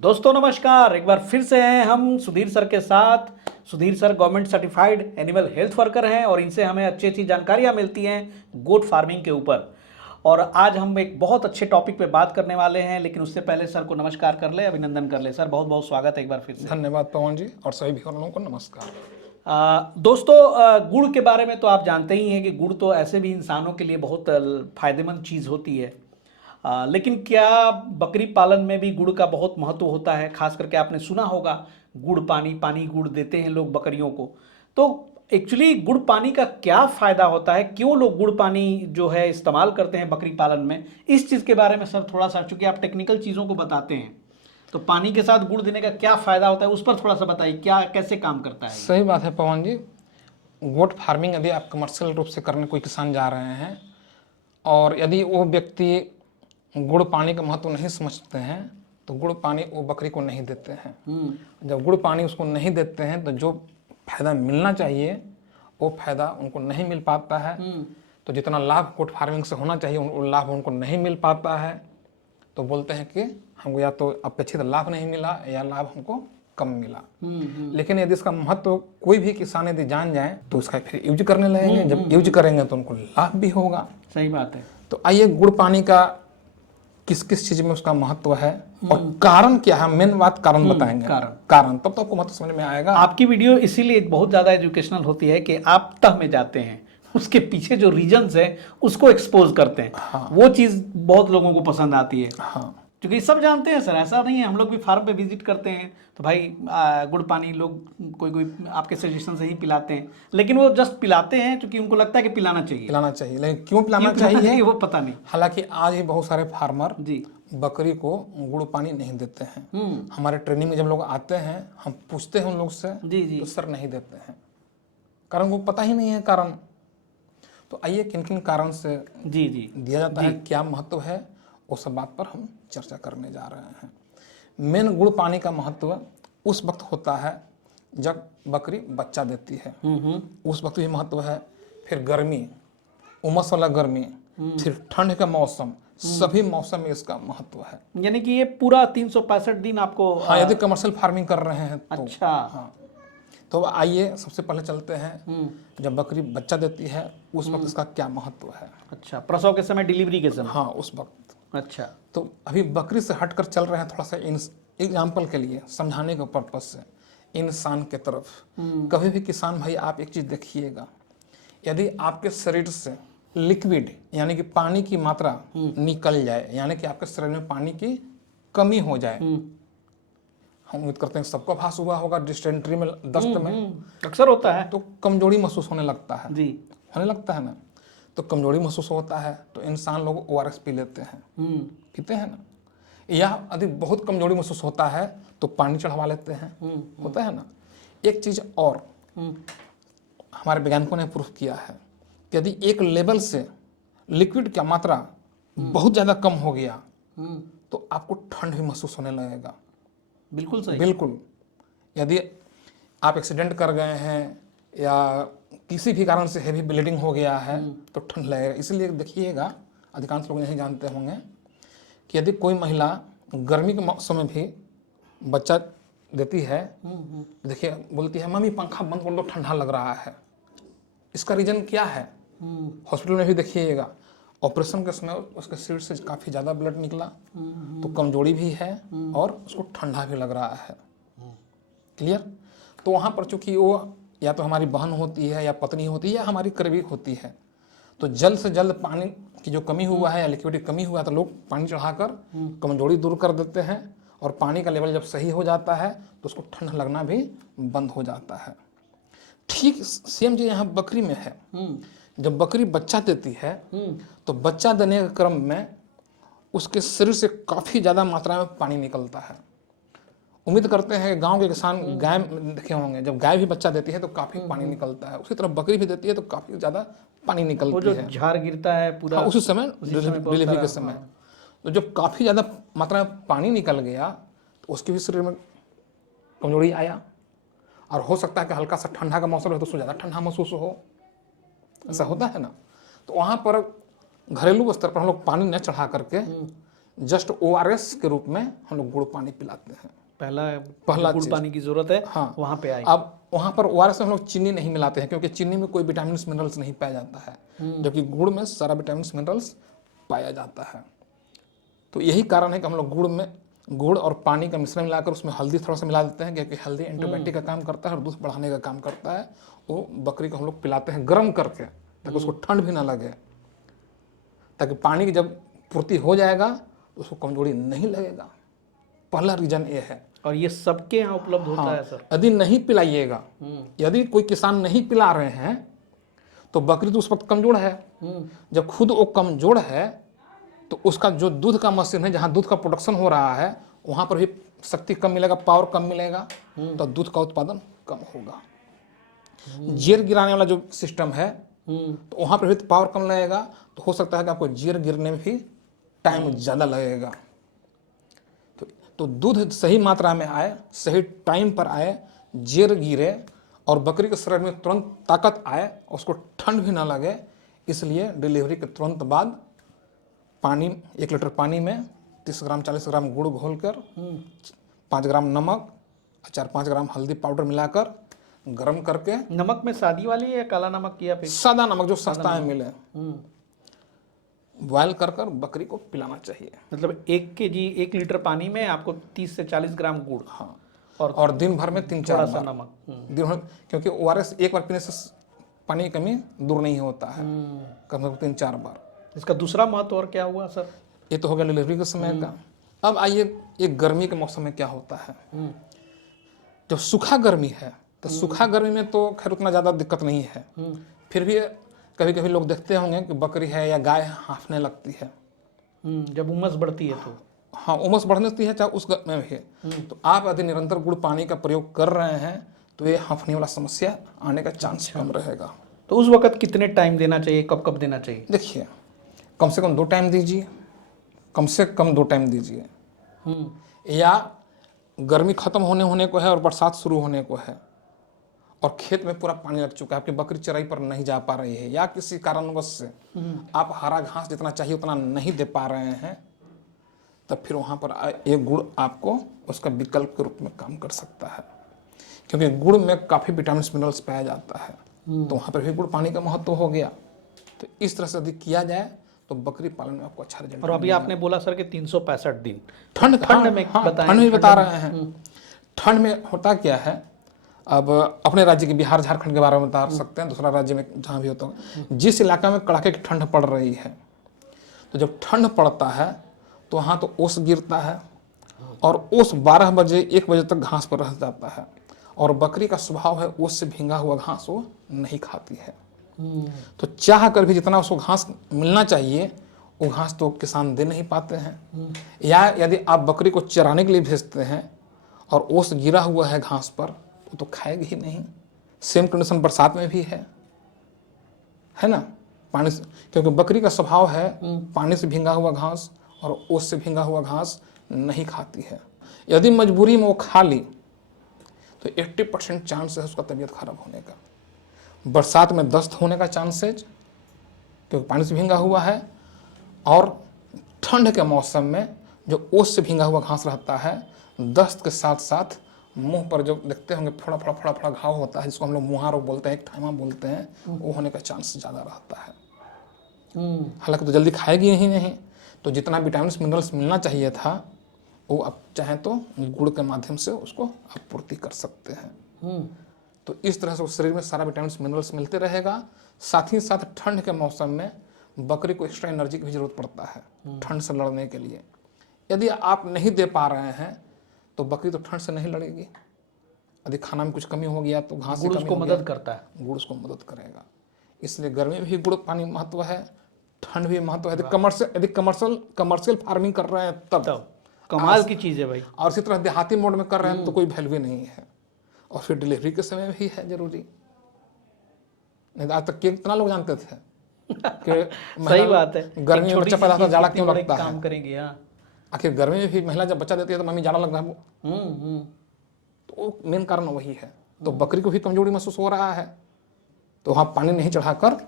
दोस्तों नमस्कार, एक बार फिर से हैं हम सुधीर सर के साथ। Sudhir sir government certified animal health worker हैं और इनसे हमें अच्छी अच्छी जानकारियां मिलती हैं गोट फार्मिंग के ऊपर। और आज हम एक बहुत अच्छे टॉपिक पे बात करने वाले हैं, लेकिन उससे पहले सर को नमस्कार कर ले, अभिनंदन कर ले। सर बहुत बहुत स्वागत है एक बार फिर से। धन्यवाद पवन जी और सभी लोगों को नमस्कार। दोस्तों, गुड़ के बारे में तो आप जानते ही हैं कि गुड़ तो ऐसे भी इंसानों के लिए बहुत फायदेमंद चीज़ होती है। लेकिन क्या बकरी पालन में भी गुड़ का बहुत महत्व होता है? खास करके आपने सुना होगा गुड़ पानी, पानी गुड़ देते हैं लोग बकरियों को। तो एक्चुअली गुड़ पानी का क्या फ़ायदा होता है, क्यों लोग गुड़ पानी जो है इस्तेमाल करते हैं बकरी पालन में, इस चीज़ के बारे में सर थोड़ा सा, चूँकि आप टेक्निकल चीज़ों को बताते हैं, तो पानी के साथ गुड़ देने का क्या फ़ायदा होता है उस पर थोड़ा सा बताइए, क्या कैसे काम करता है? सही बात है पवन जी। गोट फार्मिंग यदि आप कमर्शियल रूप से करने कोई किसान जा रहे हैं और यदि वो व्यक्ति गुड़ पानी का महत्व नहीं समझते हैं तो गुड़ पानी वो बकरी को नहीं देते हैं। जब गुड़ पानी उसको नहीं देते हैं तो जो फायदा मिलना चाहिए वो फायदा उनको नहीं मिल पाता है। तो जितना लाभ गोट फार्मिंग से होना चाहिए वो लाभ उनको नहीं मिल पाता है। तो बोलते हैं कि हमको या तो अपेक्षित लाभ नहीं मिला या लाभ हमको कम मिला। लेकिन यदि इसका महत्व कोई भी किसान यदि जान जाए तो उसका फिर यूज करने लगेंगे। जब यूज करेंगे तो उनको लाभ भी होगा। सही बात है। तो आइए गुड़ पानी का किस किस चीज में उसका महत्व है और कारण क्या है, मेन बात कारण बताएंगे। कारण तब तो आपको महत्व समझ में आएगा। आपकी वीडियो इसीलिए बहुत ज़्यादा एजुकेशनल होती है कि आप तह में जाते हैं, उसके पीछे जो रीजंस है उसको एक्सपोज करते हैं। हाँ। वो चीज़ बहुत लोगों को पसंद आती है। हाँ, क्योंकि सब जानते हैं सर, ऐसा नहीं है। हम लोग भी फार्म पे विजिट करते हैं तो भाई गुड़ पानी लोग कोई कोई आपके सजेशन से ही पिलाते हैं, लेकिन वो जस्ट पिलाते हैं क्योंकि उनको लगता है कि पिलाना चाहिए। लेकिन क्यों पिलाना चाहिए वो पता नहीं। हालांकि आज ही बहुत सारे फार्मर जी बकरी को गुड़ पानी नहीं देते हैं। हमारे ट्रेनिंग में जब लोग आते हैं हम पूछते हैं उन लोग से, जी जी तो सर नहीं देते हैं, कारण वो पता ही नहीं है कारण। तो आइए किन किन कारण से जी जी दिया जाता है, क्या महत्व है, वो सब बात पर हम चर्चा करने जा रहे हैं। मेन गुड़ पानी का महत्व उस वक्त होता है जब बकरी बच्चा देती है, उस वक्त भी महत्व है। फिर गर्मी, उमस वाला गर्मी, फिर ठंड का मौसम, सभी मौसम में इसका महत्व है। यानी कि ये पूरा 365 दिन आपको हाँ, यदि कमर्शियल फार्मिंग कर रहे हैं तो। अच्छा। हाँ, तो आइए सबसे पहले चलते हैं जब बकरी बच्चा देती है उस वक्त इसका क्या महत्व है। अच्छा, प्रसव के समय, डिलीवरी के समय। हाँ, उस वक्त। अच्छा, तो अभी बकरी से हटकर चल रहे हैं थोड़ा सा एग्जाम्पल के लिए, समझाने के पर्पज से इंसान के तरफ। कभी भी किसान भाई आप एक चीज देखिएगा, यदि आपके शरीर से लिक्विड यानी कि पानी की मात्रा निकल जाए, यानी कि आपके शरीर में पानी की कमी हो जाए, हम उम्मीद करते हैं सबको आभास हुआ होगा डिस्टेंट्री में, दस्त में अक्सर होता है, तो कमजोरी महसूस होने लगता है। जी होने लगता है ना, तो कमजोरी महसूस होता है तो इंसान लोग ORS पी लेते हैं, पीते हैं ना। या यदि बहुत कमजोरी महसूस होता है तो पानी चढ़वा लेते हैं, होता है ना। एक चीज और हमारे वैज्ञानिकों ने प्रूफ किया है कि यदि एक लेवल से लिक्विड की मात्रा बहुत ज्यादा कम हो गया तो आपको ठंड भी महसूस होने लगेगा। बिल्कुल सही। बिल्कुल। यदि आप एक्सीडेंट कर गए हैं या किसी भी कारण से हेवी ब्लीडिंग हो गया है तो ठंड लगेगा। इसलिए देखिएगा, अधिकांश लोग नहीं जानते होंगे कि यदि कोई महिला गर्मी के मौसम में भी बच्चा देती है, देखिए बोलती है मम्मी पंखा बंद कर दो ठंडा लग रहा है। इसका रीजन क्या है? हॉस्पिटल में भी देखिएगा, ऑपरेशन के समय उसके शरीर से काफ़ी ज़्यादा ब्लड निकला, तो कमजोरी भी है और उसको ठंडा भी लग रहा है। क्लियर? तो वहाँ पर चूंकि वो या तो हमारी बहन होती है या पत्नी होती है या हमारी करीबी होती है, तो जल्द से जल्द पानी की जो कमी हुआ है या लिक्विड की कमी हुआ है तो लोग पानी चढ़ाकर कमजोरी दूर कर देते हैं, और पानी का लेवल जब सही हो जाता है तो उसको ठंड लगना भी बंद हो जाता है। ठीक सेम चीज यहाँ बकरी में है। जब बकरी बच्चा देती है तो बच्चा देने के क्रम में उसके शरीर से काफ़ी ज़्यादा मात्रा में पानी निकलता है। उम्मीद करते हैं गांव के किसान गाय देखे होंगे, जब गाय भी बच्चा देती है तो काफ़ी पानी निकलता है, उसी तरह बकरी भी देती है तो काफ़ी ज़्यादा पानी निकलती वो जो है। झाड़ गिरता है पूरा, हाँ, उसी समय डिलीवरी के समय। तो जब काफ़ी ज़्यादा मात्रा में पानी निकल गया तो उसके भी शरीर में कमजोरी आया, और हो सकता है कि हल्का सा ठंडा का मौसम है तो उसको ज़्यादा ठंडा महसूस हो, ऐसा होता है ना। तो वहाँ पर घरेलू स्तर पर हम लोग पानी न चढ़ा करके जस्ट ORS के रूप में हम लोग गुड़ पानी पिलाते हैं। पहला गुड़ पानी की जरूरत है, हाँ, वहाँ पे आए। अब वहाँ पर ORS में हम लोग चीनी नहीं मिलाते हैं, क्योंकि चीनी में कोई विटामिन मिनरल्स नहीं पाया जाता है, जबकि गुड़ में सारा विटामिन मिनरल्स पाया जाता है। तो यही कारण है कि हम लोग गुड़ और पानी का मिश्रण मिलाकर उसमें हल्दी थोड़ा सा मिला देते हैं, क्योंकि हल्दी एंटीबायोटिक का काम करता है और दूध बढ़ाने का काम करता है। वो बकरी को हम लोग पिलाते हैं गर्म करके, ताकि उसको ठंड भी ना लगे, ताकि पानी की जब पूर्ति हो जाएगा तो उसको कमजोरी नहीं लगेगा। पहला रीजन ये है। और ये सबके यहाँ उपलब्ध होता है सर? यदि नहीं पिलाइएगा, यदि कोई किसान नहीं पिला रहे हैं तो बकरी तो उस वक्त कमजोर है। जब खुद वो कमजोर है तो उसका जो दूध का मशीन है, जहाँ दूध का प्रोडक्शन हो रहा है, वहाँ पर भी शक्ति कम मिलेगा, पावर कम मिलेगा, तो दूध का उत्पादन कम होगा। जेर गिराने वाला जो सिस्टम है, तो वहाँ पर भी पावर कम लगेगा, तो हो सकता है कि आपको जेर गिरने में भी टाइम ज़्यादा लगेगा। तो दूध सही मात्रा में आए, सही टाइम पर आए, जेर गिरे और बकरी के शरीर में तुरंत ताकत आए, उसको ठंड भी ना लगे, इसलिए डिलीवरी के तुरंत बाद पानी 1 लीटर पानी में 30 ग्राम 40 ग्राम गुड़ घोलकर 5 ग्राम नमक, 4-5 ग्राम हल्दी पाउडर मिलाकर गर्म करके, नमक में सादी वाली या काला नमक या फिर सादा नमक जो सस्ता में मिले, बॉयल कर बकरी को पिलाना चाहिए। मतलब 1 लीटर पानी में आपको 30 से 40 ग्राम गुड़, हाँ, और दिन भर में 3-4 बार नमक दिन भर, क्योंकि ORS एक बार पीने से पानी की कमी दूर नहीं होता है, कम से कम 3-4 बार। इसका दूसरा महत्व और क्या हुआ सर? ये तो हो गया डिलीवरी के समय का। अब आइए, ये गर्मी के मौसम में क्या होता है। जब सूखा गर्मी है तो सूखा गर्मी में तो खैर उतना ज़्यादा दिक्कत नहीं है, फिर भी कभी कभी लोग देखते होंगे कि बकरी है या गाय हाँफने लगती है। जब उमस बढ़ती है तो, हाँ, उमस बढ़ने लगती है, चाहे उस गर्मी में भी। तो आप यदि निरंतर गुड़ पानी का प्रयोग कर रहे हैं तो ये हाँफने वाला समस्या आने का चांस कम रहेगा। तो उस वक्त कितने टाइम देना चाहिए, कब कब देना चाहिए? देखिए, कम से कम 2 टाइम दीजिए, कम से कम 2 टाइम दीजिए, या गर्मी खत्म होने को है और बरसात शुरू होने को है और खेत में पूरा पानी लग चुका है, आपकी बकरी चराई पर नहीं जा पा रही है, या किसी कारणवश से आप हरा घास जितना चाहिए उतना नहीं दे पा रहे हैं, तब फिर वहाँ पर ये गुड़ आपको उसका विकल्प के रूप में काम कर सकता है, क्योंकि गुड़ में काफ़ी विटामिन मिनरल्स पाया जाता है। तो वहाँ पर भी गुड़ पानी का महत्व हो गया। तो इस तरह से यदि किया जाए तो बकरी पालन में आपको अच्छा रिजल्ट। और अभी आपने बोला सर कि 365 दिन ठंड में बताएं, ठंड में बता रहे हैं। ठंड में होता क्या है, अब अपने राज्य के बिहार झारखंड के बारे में बता सकते हैं, दूसरा राज्य में जहाँ भी होता है, जिस इलाका में कड़ाके की ठंड पड़ रही है, तो जब ठंड पड़ता है तो वहाँ तो ओस गिरता है और ओस 12 बजे 1 बजे तक घास पर रह जाता है, और बकरी का स्वभाव है ओस से भींगा हुआ घास वो नहीं खाती है। तो चाह कर भी जितना उसको घास मिलना चाहिए वो घास तो किसान दे नहीं पाते हैं, या यदि आप बकरी को चराने के लिए भेजते हैं और ओस गिरा हुआ है घास पर तो खाएगी ही नहीं। सेम कंडीशन बरसात में भी है ना, पानी से, क्योंकि बकरी का स्वभाव है पानी से भींगा हुआ घास और ओस से भींगा हुआ घास नहीं खाती है। यदि मजबूरी में वो खा ली तो 80% चांस है उसका तबीयत खराब होने का। बरसात में दस्त होने का चांसेज, क्योंकि पानी से भींगा हुआ है, और ठंड के मौसम में जो ओस से भींगा हुआ घास रहता है, दस्त के साथ साथ मुंह पर जो देखते होंगे फड़ा घाव होता है, जिसको हम लोग मुहार बोलते हैं, एक ठामा बोलते हैं, वो होने का चांस ज़्यादा रहता है। हालांकि तो जल्दी खाएगी ही नहीं, तो जितना विटामिन मिनरल्स मिलना चाहिए था वो आप चाहें तो गुड़ के माध्यम से उसको आप पूर्ति कर सकते हैं। तो इस तरह से उस शरीर में सारा विटामिन मिनरल्स मिलते रहेगा। साथ ही साथ ठंड के मौसम में बकरी को एक्स्ट्रा एनर्जी की भी जरूरत पड़ता है ठंड से लड़ने के लिए। यदि आप नहीं दे पा रहे हैं तो बकरी तो ठंड से नहीं लड़ेगी। यदि खाना में कुछ कमी हो गया तो घास गुड़ उसको मदद करता है, गुड़ उसको मदद करेगा। इसलिए गर्मी में भी गुड़ पानी महत्व है, ठंड भी महत्व है। यदि कमर्शियल फार्मिंग कर रहे हैं तब कमाल की चीज़ है भाई, और इसी तरह देहाती मोड में कर रहे हैं तो कोई वैल्यू नहीं है। और फिर डिलीवरी के समय भी है जरूरी। नहीं तो आज तक कितना लोग जानते थे कि सही बात है, गर्मी में बच्चा पैदा होता जाड़ा क्यों लगता है, काम करेंगे। आखिर गर्मी में भी महिला जब बच्चा देती है तो मम्मी जाड़ा लग रहा है, तो मेन कारण वही है। तो बकरी को भी कमजोरी महसूस हो रहा है, तो वहाँ पानी नहीं चढ़ाकर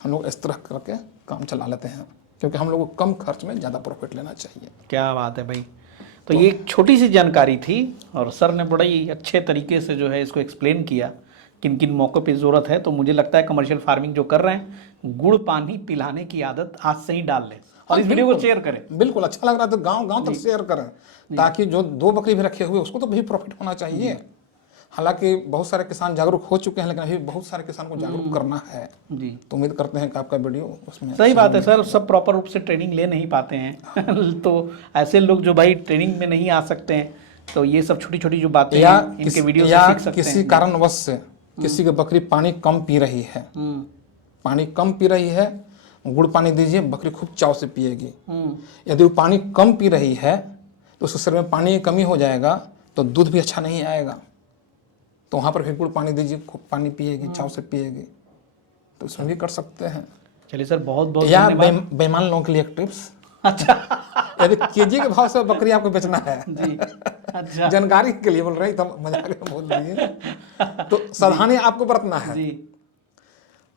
हम लोग इस तरह करके काम चला लेते हैं। क्योंकि हम लोग को कम खर्च में ज़्यादा प्रॉफिट लेना चाहिए। क्या बात है भाई। तो ये एक छोटी सी जानकारी थी और सर ने बड़ा ही अच्छे तरीके से जो है इसको एक्सप्लेन किया किन किन मौक़ों पे ज़रूरत है। तो मुझे लगता है कमर्शियल फार्मिंग जो कर रहे हैं गुड़ पानी पिलाने की आदत आज से ही डाल लें और इस वीडियो को शेयर करें। बिल्कुल अच्छा लग रहा है तो गांव गांव तक शेयर करें, ताकि जो 2 बकरी भी रखे हुए उसको तो भी प्रॉफिट होना चाहिए। हालांकि बहुत सारे किसान जागरूक हो चुके हैं, लेकिन अभी बहुत सारे किसान को जागरूक करना है जी। तो उम्मीद करते हैं कि आपका वीडियो उसमें सही बात है सर, सब प्रॉपर रूप से ट्रेनिंग ले नहीं पाते हैं तो ऐसे लोग जो भाई ट्रेनिंग में नहीं आ सकते हैं तो ये सब छोटी छोटी जो बातें या हैं इनके वीडियो से या सीख सकते किसी हैं। कारणवश से किसी की बकरी पानी कम पी रही है, पानी कम पी रही है, गुड़ पानी दीजिए, बकरी खूब चाव से पिएगी। यदि वो पानी कम पी रही है तो उसके शरीर में पानी की कमी हो जाएगा तो दूध भी अच्छा नहीं आएगा। तो वहाँ पर भी गुड़ पानी दीजिए, खूब पानी पिएगी, चाव से पिएगी। तो उसमें भी कर सकते हैं। चलिए सर, बहुत बहुत या धन्यवाद। बेईमान लोगों के लिए एक टिप्स, अच्छा यदि केजी के भाव से बकरी आपको बेचना है, जी, अच्छा जानकारी के लिए बोल रहे हैं, तो मजाक में बोल रही है, तो सावधानी आपको बरतना है। जी।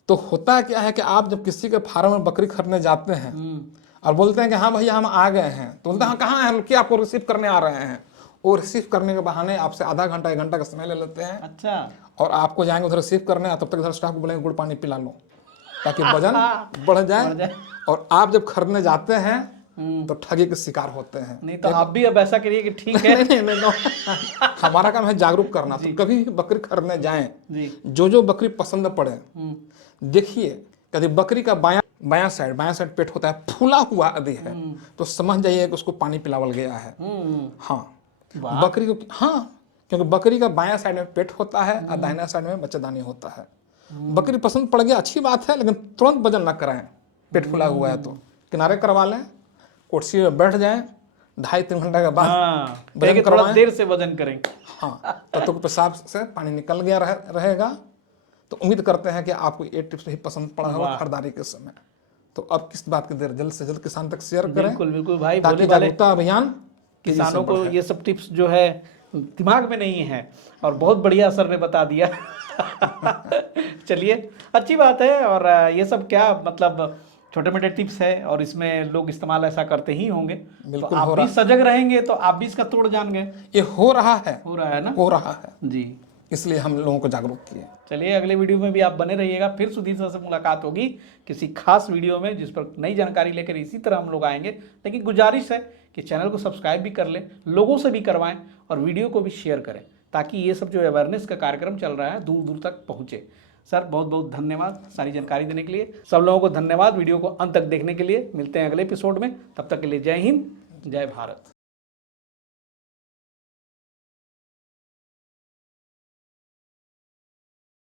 तो होता क्या है कि आप जब किसी के फार्म में बकरी खरीदने जाते हैं और बोलते हैं कि हाँ भैया हम आ गए हैं, तो बोलते हैं हाँ कहाँ हैं, क्या आपको रिसीव करने आ रहे हैं। और रिसीव करने के बहाने आपसे आधा घंटा 1 घंटा का समय ले लेते हैं अच्छा और आपको जाएंगे उधर रिसीव करने, तब तक इधर स्टाफ को बोलेंगे गुड़ पानी पिला लो ताकि वजन बढ़ जाए। और आप जब खरीदने जाते हैं तो ठगी के शिकार होते हैं। नहीं तो आप भी अब ऐसा करिए कि ठीक है। नहीं, हमारा काम है जागरूक करना। तो कभी भी बकरी खरीदने जाएं, जी। जो बकरी पसंद पड़े, देखिए कभी बकरी का बायां साइड पेट होता है फूला हुआ यदि है तो समझ जाइए कि उसको पानी पिलावल गया है। हाँ बकरी को, हाँ क्योंकि बकरी का बायां साइड में पेट होता है और दाहिना साइड में बच्चेदानी होता है। बकरी पसंद पड़ गया अच्छी बात है, लेकिन तुरंत वजन ना कराएं। पेट फूला हुआ है तो किनारे करवा लें, कुर्सी में बैठ जाएं, 2.5-3 घंटा के बाद वजन थोड़ा देर से वजन करें। हाँ तब तक पेशाब से पानी निकल गया रहेगा। तो उम्मीद करते हैं कि आपको ये टिप्स ही पसंद पड़ा होगा खरीदारी के समय। तो अब किस बात की देर, जल्द से जल्द किसान तक शेयर करें। बिल्कुल बिल्कुल भाई, ताकि बोले वाले जागरूकता अभियान किसानों को ये सब टिप्स जो है दिमाग में नहीं है और बहुत बढ़िया सर ने बता दिया। चलिए अच्छी बात है। और ये सब क्या मतलब छोटे मोटे टिप्स है और इसमें लोग इस्तेमाल ऐसा करते ही होंगे। तो आप भी सजग रहेंगे तो आप भी इसका तोड़ जान गए। ये हो रहा है ना, हो रहा है जी, इसलिए हम लोगों को जागरूक किए। चलिए अगले वीडियो में भी आप बने रहिएगा, फिर सुधीर सर से मुलाकात होगी किसी खास वीडियो में जिस पर नई जानकारी लेकर इसी तरह हम लोग आएंगे। लेकिन गुजारिश है कि चैनल को सब्सक्राइब भी कर लें, लोगों से भी करवाएं और वीडियो को भी शेयर करें ताकि ये सब जो अवेयरनेस का कार्यक्रम चल रहा है दूर दूर तक पहुँचे। सर बहुत बहुत धन्यवाद सारी जानकारी देने के लिए। सब लोगों को धन्यवाद वीडियो को अंत तक देखने के लिए। मिलते हैं अगले एपिसोड में, तब तक के लिए जय हिंद, जय भारत।